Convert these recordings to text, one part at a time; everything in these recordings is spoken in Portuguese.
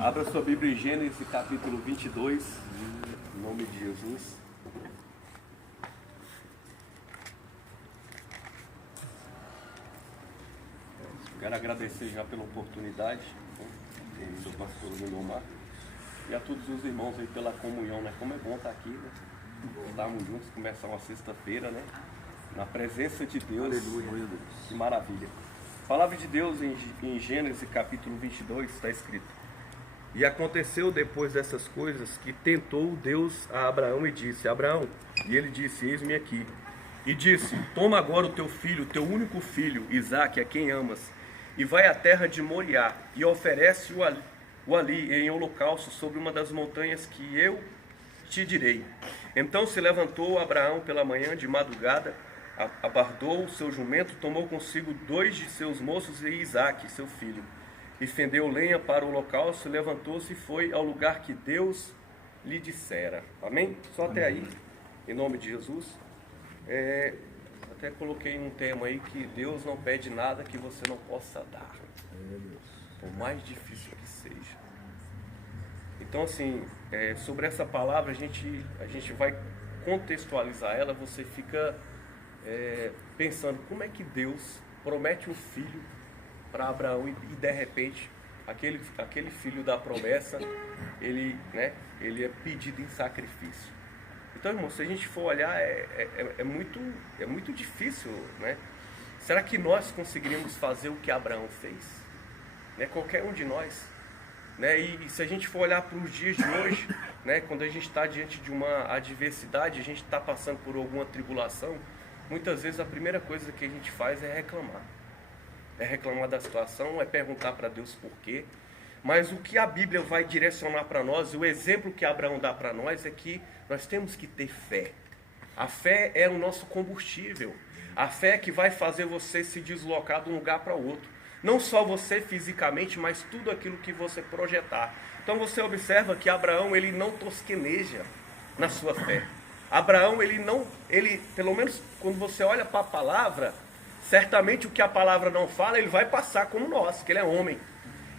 Abra sua Bíblia em Gênesis capítulo 22, em nome de Jesus. Quero agradecer já pela oportunidade, do pastor Leomar, e a todos os irmãos aí pela comunhão, né? Como é bom estar aqui, né? Estarmos juntos, começar uma sexta-feira, né? Na presença de Deus. Aleluia. Que maravilha. A palavra de Deus em Gênesis capítulo 22 está escrito: E aconteceu depois dessas coisas que tentou Deus a Abraão e disse: Abraão, e ele disse: Eis-me aqui. E disse: Toma agora o teu filho, teu único filho, Isaque, a quem amas, e vai à terra de Moriá, e oferece-o ali em holocausto sobre uma das montanhas que eu te direi. Então se levantou Abraão pela manhã de madrugada, abardou o seu jumento, tomou consigo 2 de seus moços e Isaque, seu filho, e fendeu lenha para o holocausto, levantou-se e foi ao lugar que Deus lhe dissera. Amém? Só até aí, em nome de Jesus. Até coloquei um tema aí que Deus não pede nada que você não possa dar, por mais difícil que seja. Então assim, sobre essa palavra a gente vai contextualizar ela. Você fica pensando como é que Deus promete um filho para Abraão e de repente aquele filho da promessa ele é pedido em sacrifício. Então, irmão, se a gente for olhar, é muito difícil, né? Será que nós conseguiríamos fazer o que Abraão fez? Né? Qualquer um de nós, né? E se a gente for olhar para os dias de hoje, né? Quando a gente está diante de uma adversidade, a gente está passando por alguma tribulação, muitas vezes a primeira coisa que a gente faz é reclamar. É reclamar da situação, é perguntar para Deus por quê. Mas o que a Bíblia vai direcionar para nós, o exemplo que Abraão dá para nós é que nós temos que ter fé. A fé é o nosso combustível. A fé é que vai fazer você se deslocar de um lugar para outro. Não só você fisicamente, mas tudo aquilo que você projetar. Então você observa que Abraão, ele não tosqueneja na sua fé. Abraão, pelo menos quando você olha para a palavra, certamente o que a palavra não fala, ele vai passar como nós, que ele é homem.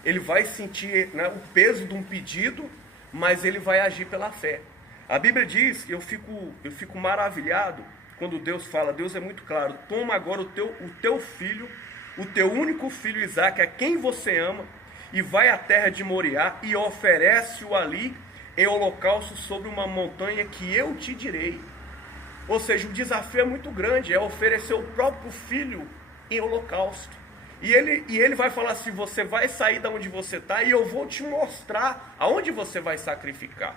Ele vai sentir, né, o peso de um pedido, mas ele vai agir pela fé. A Bíblia diz, eu fico maravilhado quando Deus fala, Deus é muito claro: toma agora o teu filho, o teu único filho Isaque, a quem você ama, e vai à terra de Moriá e oferece-o ali em holocausto sobre uma montanha que eu te direi. Ou seja, o desafio é muito grande, é oferecer o próprio filho em holocausto. E ele vai falar assim: você vai sair da onde você está e eu vou te mostrar aonde você vai sacrificar.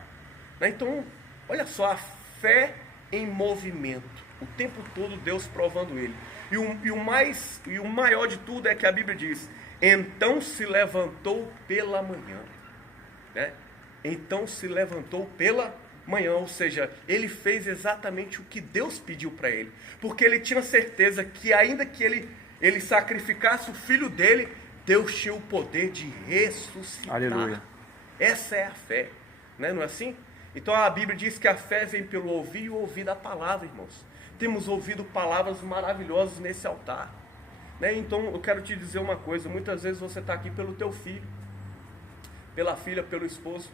Então, olha só, a fé em movimento, o tempo todo Deus provando ele. E o maior de tudo é que a Bíblia diz: então se levantou pela manhã, né? Então se levantou pela manhã, ou seja, ele fez exatamente o que Deus pediu para ele, porque ele tinha certeza que ainda que ele sacrificasse o filho dele, Deus tinha o poder de ressuscitar. Aleluia. Essa é a fé, né? Não é assim? Então a Bíblia diz que a fé vem pelo ouvir e ouvir da palavra, irmãos. Temos ouvido palavras maravilhosas nesse altar, né? Então eu quero te dizer uma coisa: muitas vezes você está aqui pelo teu filho, pela filha, pelo esposo,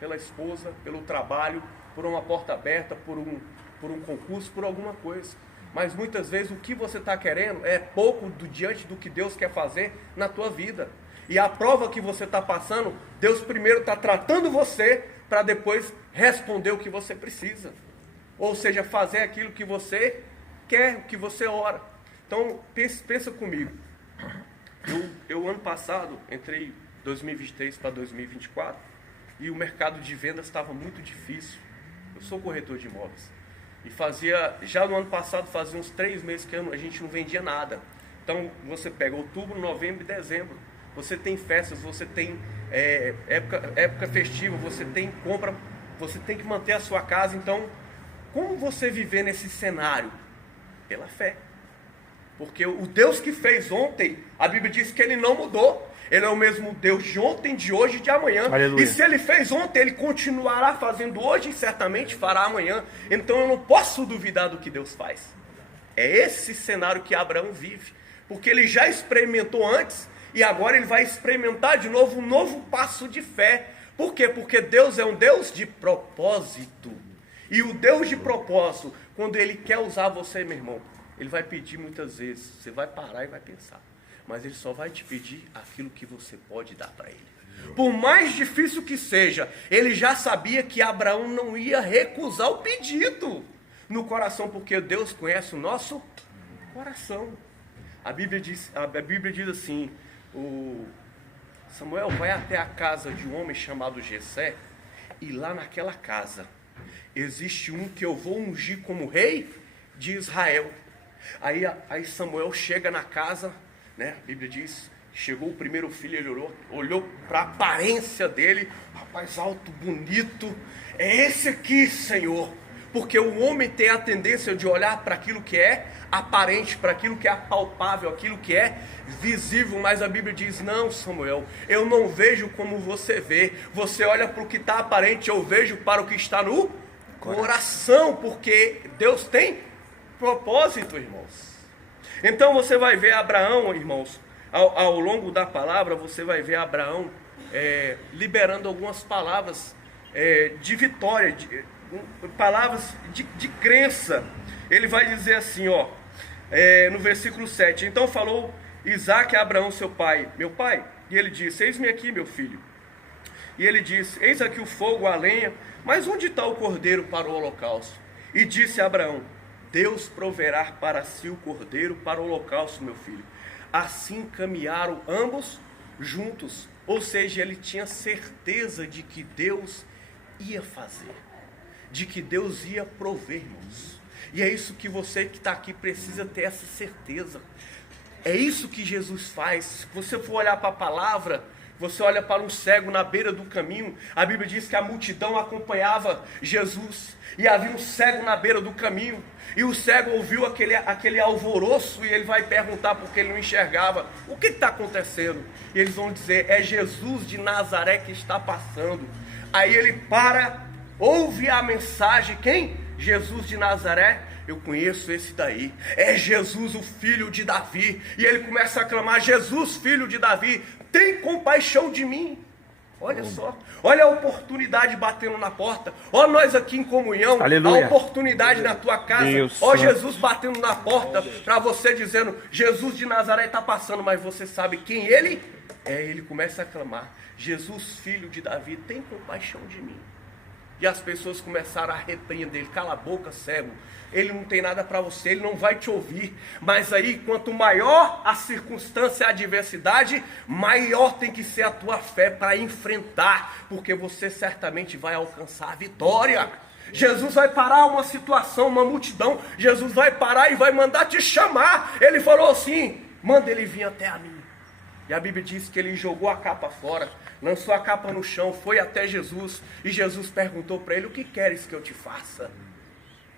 pela esposa, pelo trabalho, por uma porta aberta, por um concurso, por alguma coisa. Mas muitas vezes o que você está querendo é pouco diante do que Deus quer fazer na tua vida. E a prova que você está passando, Deus primeiro está tratando você para depois responder o que você precisa. Ou seja, fazer aquilo que você quer, o que você ora. Então pensa comigo. Eu ano passado entrei 2023 para 2024 e o mercado de vendas estava muito difícil. Eu sou corretor de imóveis. E já no ano passado, fazia uns 3 meses que a gente não vendia nada. Então você pega outubro, novembro e dezembro. Você tem festas, você tem época festiva, você tem compra, você tem que manter a sua casa. Então, como você viver nesse cenário? Pela fé. Porque o Deus que fez ontem, a Bíblia diz que ele não mudou. Ele é o mesmo Deus de ontem, de hoje e de amanhã. Aleluia. E se ele fez ontem, ele continuará fazendo hoje e certamente fará amanhã. Então eu não posso duvidar do que Deus faz. É esse cenário que Abraão vive. Porque ele já experimentou antes E agora ele vai experimentar de novo um novo passo de fé. Por quê? Porque Deus é um Deus de propósito. E o Deus de propósito, quando Ele quer usar você, meu irmão, Ele vai pedir muitas vezes. Você vai parar e vai pensar. Mas Ele só vai te pedir aquilo que você pode dar para Ele. Por mais difícil que seja, Ele já sabia que Abraão não ia recusar o pedido no coração, porque Deus conhece o nosso coração. A Bíblia diz assim, Samuel vai até a casa de um homem chamado Jessé, e lá naquela casa existe um que eu vou ungir como rei de Israel. Aí Samuel chega na casa, né? A Bíblia diz, chegou o primeiro filho, ele olhou para a aparência dele, rapaz alto, bonito, é esse aqui, Senhor. Porque o homem tem a tendência de olhar para aquilo que é aparente, para aquilo que é palpável, aquilo que é visível, mas a Bíblia diz, não, Samuel, eu não vejo como você vê, você olha para o que está aparente, eu vejo para o que está no coração, porque Deus tem propósito, irmãos. Então você vai ver Abraão, irmãos, ao longo da palavra, você vai ver Abraão liberando algumas palavras de vitória, palavras de crença. Ele vai dizer assim, no versículo 7, então falou Isaque a Abraão seu pai, meu pai, e ele disse, eis-me aqui meu filho. E ele disse, eis aqui o fogo, a lenha, mas onde está o cordeiro para o holocausto? E disse a Abraão, Deus proverá para si o cordeiro para o holocausto, meu filho. Assim caminharam ambos juntos, ou seja, ele tinha certeza de que Deus ia fazer, de que Deus ia prover, irmãos. E é isso que você que está aqui precisa ter essa certeza. É isso que Jesus faz. Se você for olhar para a palavra, você olha para um cego na beira do caminho, a Bíblia diz que a multidão acompanhava Jesus, e havia um cego na beira do caminho, e o cego ouviu aquele alvoroço, e ele vai perguntar porque ele não enxergava, o que está acontecendo? E eles vão dizer, é Jesus de Nazaré que está passando. Aí ele para, ouve a mensagem, quem? Jesus de Nazaré. Eu conheço esse daí, é Jesus o filho de Davi. E ele começa a clamar, Jesus filho de Davi, tem compaixão de mim. Olha só, olha a oportunidade batendo na porta. Ó nós aqui em comunhão, Aleluia. A oportunidade na tua casa. Deus, ó Jesus batendo na porta para você dizendo, Jesus de Nazaré está passando, mas você sabe quem ele é. Ele começa a clamar, Jesus filho de Davi, tem compaixão de mim. E as pessoas começaram a repreender ele, cala a boca, cego, ele não tem nada para você, ele não vai te ouvir. Mas aí, quanto maior a circunstância, a adversidade, maior tem que ser a tua fé para enfrentar, porque você certamente vai alcançar a vitória. Jesus vai parar uma situação, uma multidão, Jesus vai parar e vai mandar te chamar. Ele falou assim, manda ele vir até a mim. E a Bíblia diz que ele jogou a capa fora, lançou a capa no chão, foi até Jesus, e Jesus perguntou para ele, o que queres que eu te faça?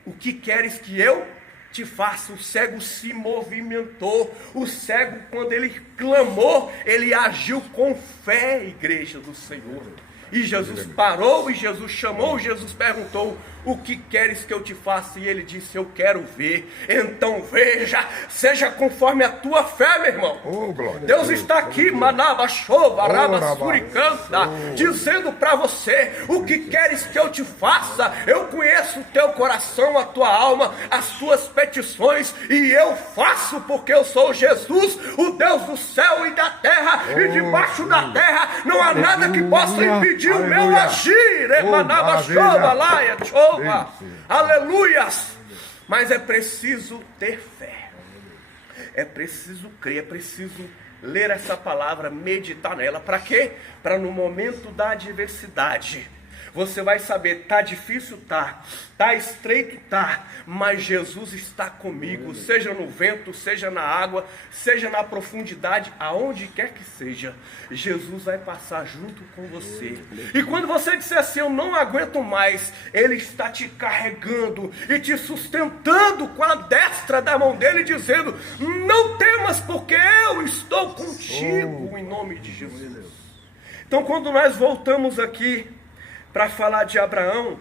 O que queres que eu te faça? O cego se movimentou, o cego, quando ele clamou, ele agiu com fé, igreja do Senhor. E Jesus parou, e Jesus chamou, Jesus perguntou, o que queres que eu te faça? E ele disse, eu quero ver. Então veja, seja conforme a tua fé, meu irmão. Deus está aqui, Manaba, Shova, Raba, Suricanta, dizendo para você, o que queres que eu te faça? Eu conheço o teu coração, a tua alma, as tuas petições, e eu faço, porque eu sou Jesus, o Deus do céu e da terra, e debaixo da terra não há nada que possa impedir o meu agir. Manaba, Shova, Laia, Shova. Aleluias! Mas é preciso ter fé, é preciso crer, é preciso ler essa palavra, meditar nela. Para quê? Para no momento da adversidade você vai saber, tá difícil, tá estreito, tá, mas Jesus está comigo, seja no vento, seja na água, seja na profundidade, aonde quer que seja, Jesus vai passar junto com você. E quando você disser assim, eu não aguento mais, Ele está te carregando e te sustentando com a destra da mão dele, dizendo, não temas, porque eu estou contigo, em nome de Jesus. Então quando nós voltamos aqui para falar de Abraão,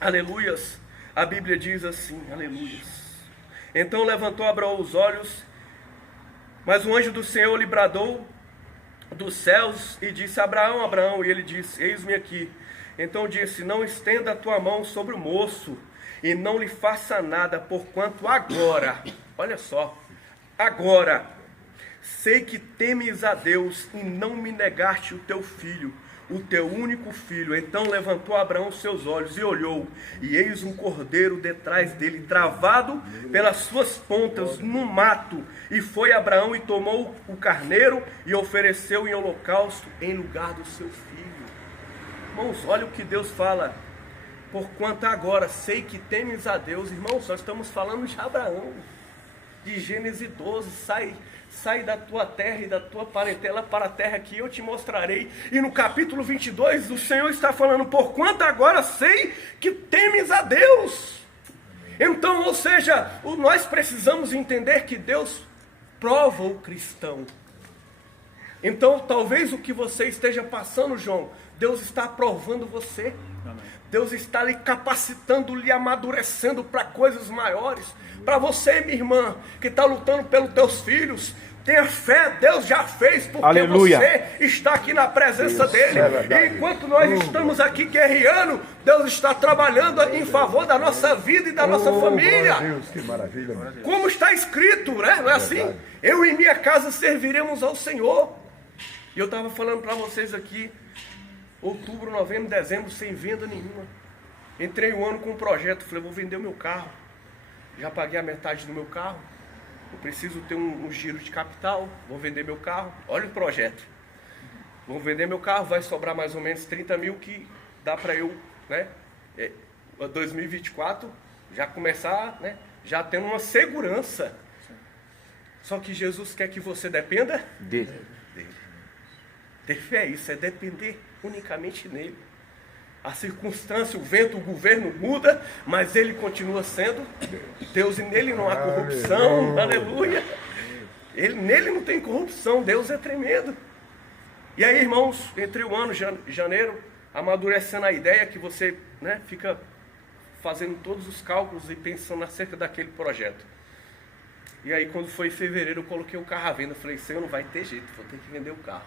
aleluias, a Bíblia diz assim, aleluias. Então levantou Abraão os olhos, mas o anjo do Senhor lhe bradou, dos céus e disse: Abraão, Abraão. E ele disse: eis-me aqui. Então disse: não estenda a tua mão sobre o moço e não lhe faça nada, porquanto agora, olha só, agora sei que temes a Deus e não me negaste o teu filho, o teu único filho. Então levantou Abraão seus olhos e olhou, e eis um cordeiro detrás dele, travado pelas suas pontas no mato. E foi Abraão e tomou o carneiro e ofereceu em holocausto em lugar do seu filho. Irmãos, olha o que Deus fala: porquanto agora sei que temes a Deus. Irmãos, nós estamos falando de Abraão, de Gênesis 12, sai da tua terra e da tua parentela para a terra que eu te mostrarei. E no capítulo 22, o Senhor está falando: porquanto agora sei que temes a Deus. Então, ou seja, nós precisamos entender que Deus prova o cristão. Então, talvez o que você esteja passando, João, Deus está provando você. Amém. Deus está lhe capacitando, lhe amadurecendo para coisas maiores. Para você, minha irmã, que está lutando pelos teus filhos, tenha fé, Deus já fez, porque Aleluia. Você está aqui na presença dEle. E enquanto nós estamos aqui guerreando, Deus está trabalhando em favor da nossa vida e da nossa família. Deus, que maravilha. Como está escrito, né? Não é assim? Eu e minha casa serviremos ao Senhor. E eu estava falando para vocês aqui, outubro, novembro, dezembro, sem venda nenhuma. Entrei um ano com um projeto, falei: vou vender o meu carro. Já paguei a metade do meu carro. Eu preciso ter um giro de capital. Vou vender meu carro. Olha o projeto. Vou vender meu carro, vai sobrar mais ou menos 30 mil, que dá para eu, né, 2024, já começar, né, já tendo uma segurança. Só que Jesus quer que você dependa dele. Ter fé, isso é depender unicamente nele. A circunstância, o vento, o governo muda, mas ele continua sendo Deus, e nele não há corrupção. Aleluia. Nele não tem corrupção. Deus é tremendo. E aí, irmãos, entre o ano janeiro, amadurecendo a ideia que você, né, fica fazendo todos os cálculos e pensando acerca daquele projeto. E aí, quando foi em fevereiro, eu coloquei o carro à venda. Falei: Senhor, não vai ter jeito, vou ter que vender o carro.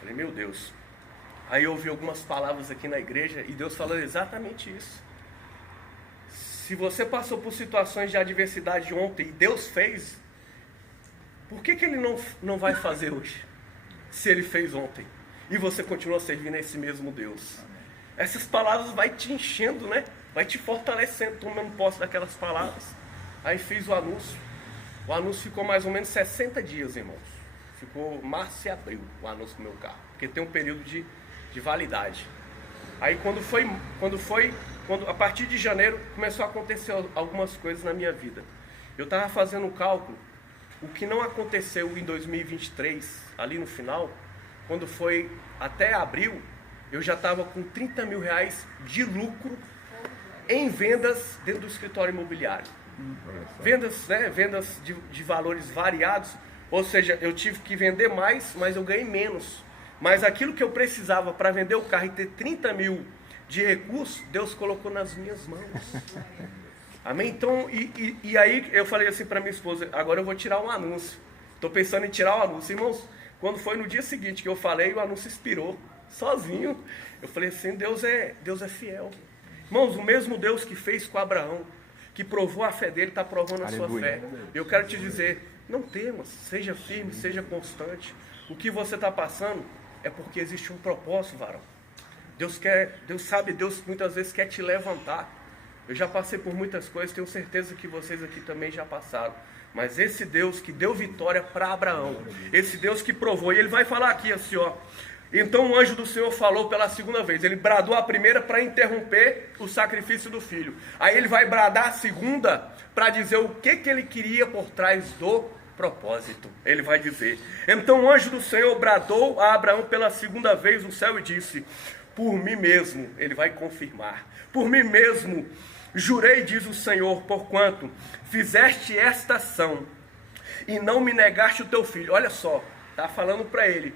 Falei: meu Deus. Aí eu ouvi algumas palavras aqui na igreja e Deus falou exatamente isso. Se você passou por situações de adversidade ontem e Deus fez, por que Ele não vai fazer hoje? Se Ele fez ontem e você continua servindo a esse mesmo Deus. Essas palavras vai te enchendo, né? Vai te fortalecendo, tomando posse daquelas palavras. Aí fiz o anúncio. O anúncio ficou mais ou menos 60 dias, irmãos. Ficou março e abril o anúncio do meu carro, porque tem um período de validade. Aí a partir de janeiro começou a acontecer algumas coisas na minha vida. Eu estava fazendo um cálculo, o que não aconteceu em 2023, ali no final, quando foi até abril, eu já estava com 30 mil reais de lucro em vendas dentro do escritório imobiliário. Vendas, né, vendas de valores variados, ou seja, eu tive que vender mais, mas eu ganhei menos. Mas aquilo que eu precisava para vender o carro e ter 30 mil de recursos, Deus colocou nas minhas mãos. Amém? Então, e aí eu falei assim para minha esposa: agora eu vou tirar um anúncio. Estou pensando em tirar o anúncio. Irmãos, quando foi no dia seguinte que eu falei, o anúncio expirou, sozinho. Eu falei assim: Deus é fiel. Irmãos, o mesmo Deus que fez com Abraão, que provou a fé dele, está provando a sua fé. Eu quero te dizer, não temas, seja firme, seja constante. O que você está passando é porque existe um propósito, varão. Deus sabe, Deus muitas vezes quer te levantar. Eu já passei por muitas coisas, tenho certeza que vocês aqui também já passaram. Mas esse Deus que deu vitória para Abraão, esse Deus que provou, e ele vai falar aqui assim, ó: então o anjo do Senhor falou pela segunda vez. Ele bradou a primeira para interromper o sacrifício do filho. Aí ele vai bradar a segunda para dizer o que ele queria por trás do propósito. Ele vai dizer: então o anjo do Senhor bradou a Abraão pela segunda vez no céu e disse: por mim mesmo, ele vai confirmar, por mim mesmo jurei, diz o Senhor, porquanto fizeste esta ação e não me negaste o teu filho. Olha só, está falando para ele: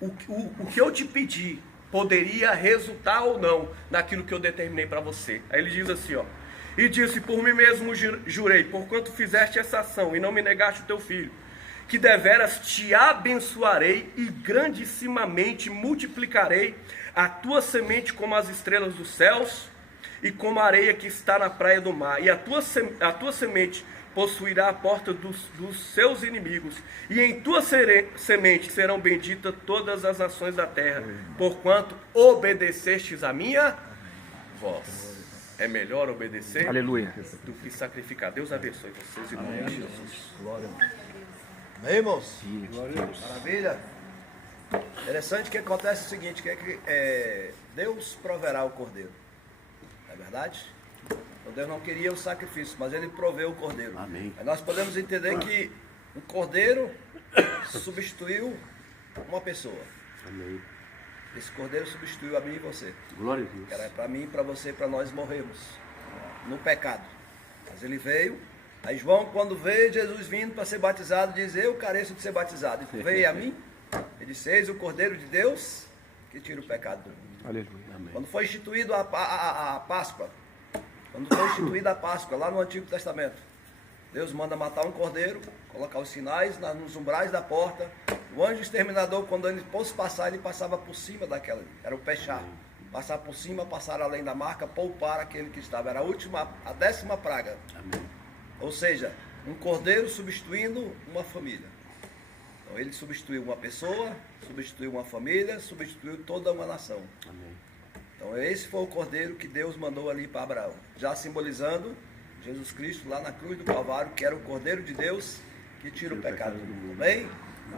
o que eu te pedi poderia resultar ou não naquilo que eu determinei para você. Aí ele diz assim, ó: e disse: por mim mesmo jurei, porquanto fizeste essa ação e não me negaste o teu filho. que deveras te abençoarei e grandissimamente multiplicarei a tua semente como as estrelas dos céus e como a areia que está na praia do mar. E a tua semente possuirá a porta dos seus inimigos, e em tua semente serão benditas todas as nações da terra, porquanto obedecestes a minha voz. É melhor obedecer, aleluia, do que sacrificar. Deus abençoe vocês, em nome de Jesus. Glória a Deus. Bem, irmãos? Glória a Deus. Maravilha. Interessante que acontece o seguinte, que Deus proverá o cordeiro. Não é verdade? Então Deus não queria o sacrifício, mas Ele proveu o cordeiro. Amém. Aí nós podemos entender que o cordeiro substituiu uma pessoa. Amém. Esse cordeiro substituiu a mim e você. Glória a Deus. Era para mim, para você, para nós morrermos no pecado. Mas Ele veio. Aí João, quando veio Jesus vindo para ser batizado, diz: eu careço de ser batizado. E veio a mim. Ele disse: eis o cordeiro de Deus que tira o pecado do mundo. Aleluia. Amém. Quando foi instituído a Páscoa, lá no Antigo Testamento, Deus manda matar um cordeiro, colocar os sinais nos umbrais da porta. O anjo exterminador, quando ele fosse passar, ele passava por cima daquela, era o pechar. Passar por cima, passar além da marca, poupar aquele que estava. Era a 10ª praga. Amém. Ou seja, um cordeiro substituindo uma família. Então ele substituiu uma pessoa, substituiu uma família, substituiu toda uma nação. Amém. Então esse foi o cordeiro que Deus mandou ali para Abraão, já simbolizando Jesus Cristo lá na cruz do Calvário, que era o cordeiro de Deus que tira o pecado do mundo. Amém?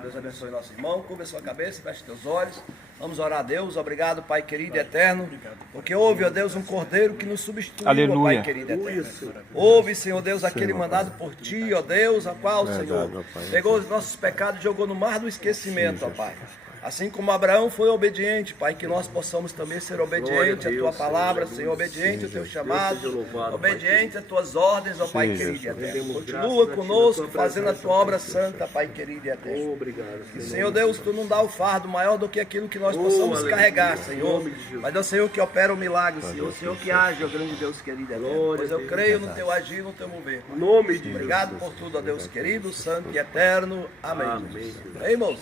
Deus abençoe nosso irmão, cubra sua cabeça, feche teus olhos. Vamos orar a Deus. Obrigado, Pai querido e eterno, porque houve, ó Deus, um cordeiro que nos substituiu, ó Pai querido e eterno. Houve, Senhor Deus, aquele mandado por Ti, ó Deus, a qual, Senhor, pegou os nossos pecados e jogou no mar do esquecimento, ó Pai. Assim como Abraão foi obediente, Pai, que nós possamos também ser obedientes à Tua palavra, Senhor, obediente ao Teu chamado, obediente às Tuas ordens, ó Pai querido e eterno. Continua conosco, fazendo a Tua obra santa, Pai querido e eterno. E, Senhor Deus, Tu não dá o fardo maior do que aquilo que nós possamos carregar, Senhor. Mas é o Senhor que opera o milagre, Senhor. O Senhor que age, ó grande Deus querido e eterno. Pois eu creio no Teu agir, no Teu mover. Obrigado por tudo, ó Deus querido, santo e eterno. Amém. Amém, irmãos.